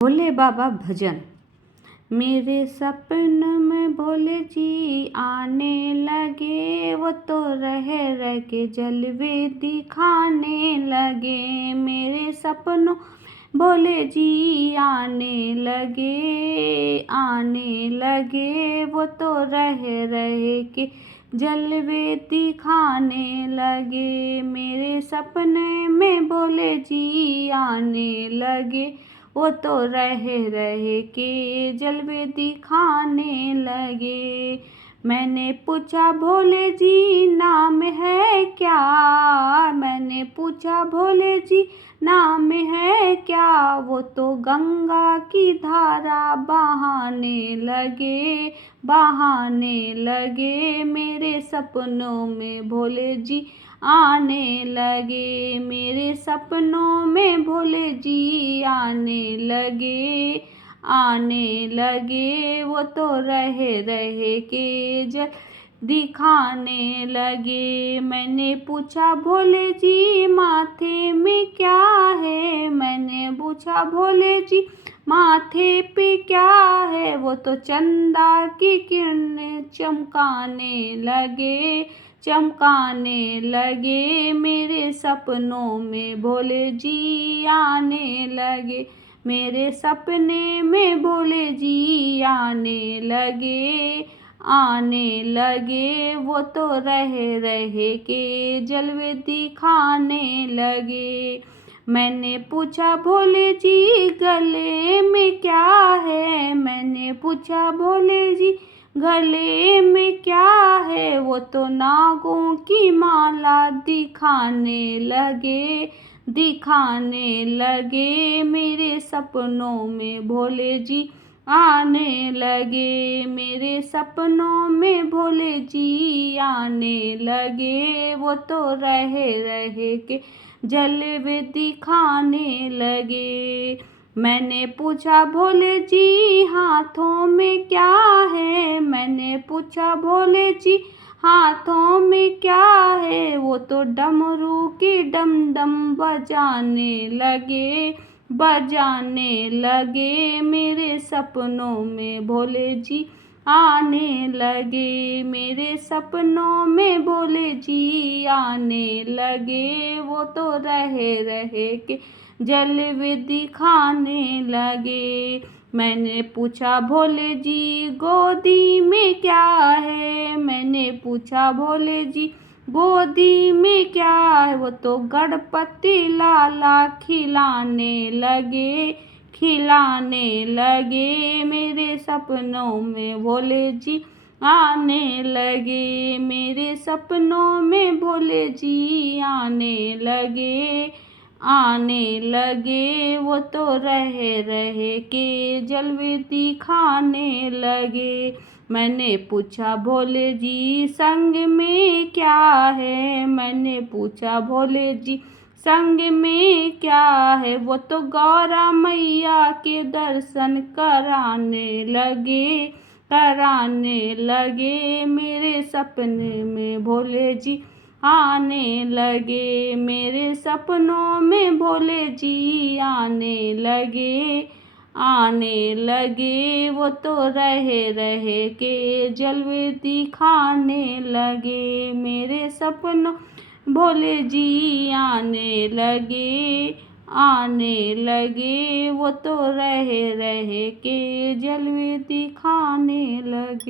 भोले बाबा भजन। मेरे सपन में भोले जी आने लगे, वो तो रह रह के जलवे दिखाने लगे। मेरे सपनों भोले जी आने लगे, वो तो रह रह के जलवे दिखाने लगे। मेरे सपने में भोले जी आने लगे, वो तो रह रह के जलवे दिखाने लगे। मैंने पूछा भोले जी नाम है क्या, मैंने पूछा भोले जी नाम है क्या, वो तो गंगा की धारा बहाने लगे। मेरे सपनों में भोले जी आने लगे, मेरे सपनों में भोले जी आने लगे, वो तो रह रह के जल दिखाने लगे। मैंने पूछा भोले जी माथे में क्या है, मैंने पूछा भोले जी माथे पे क्या है, वो तो चंदा की किरणें चमकाने लगे। मेरे सपनों में भोले जी आने लगे, मेरे सपने में भोले जी आने लगे, वो तो रह रह के जलवे दिखाने लगे। मैंने पूछा भोले जी गले में क्या है, मैंने पूछा भोले जी गले में क्या है, वो तो नागों की माला दिखाने लगे। मेरे सपनों में भोले जी आने लगे, मेरे सपनों में भोले जी आने लगे, वो तो रह रह के जलवे दिखाने लगे। मैंने पूछा भोले जी हाथों में क्या है, मैंने पूछा भोले जी हाथों में क्या है, वो तो डमरू की डम डम बजाने लगे। मेरे सपनों में भोले जी आने लगे, मेरे सपनों में भोले जी आने लगे, वो तो रह रह के जलवे दिखाने लगे। मैंने पूछा भोले जी गोदी में क्या है, मैंने पूछा भोले जी गोदी में क्या है, वो तो गणपति लाला खिलाने लगे। मेरे सपनों में भोले जी आने लगे, मेरे सपनों में भोले जी आने लगे, वो तो रह रह के जलवे दिखाने लगे। मैंने पूछा भोले जी संग में क्या है, मैंने पूछा भोले जी संग में क्या है, वो तो गौरा मैया के दर्शन कराने लगे। मेरे सपने में भोले जी आने लगे, मेरे सपनों में भोले जी आने लगे, वो तो रह रह के जलवे दिखाने लगे। मेरे सपनों भोले जी आने लगे, वो तो रह रह के जलवे दिखाने लगे।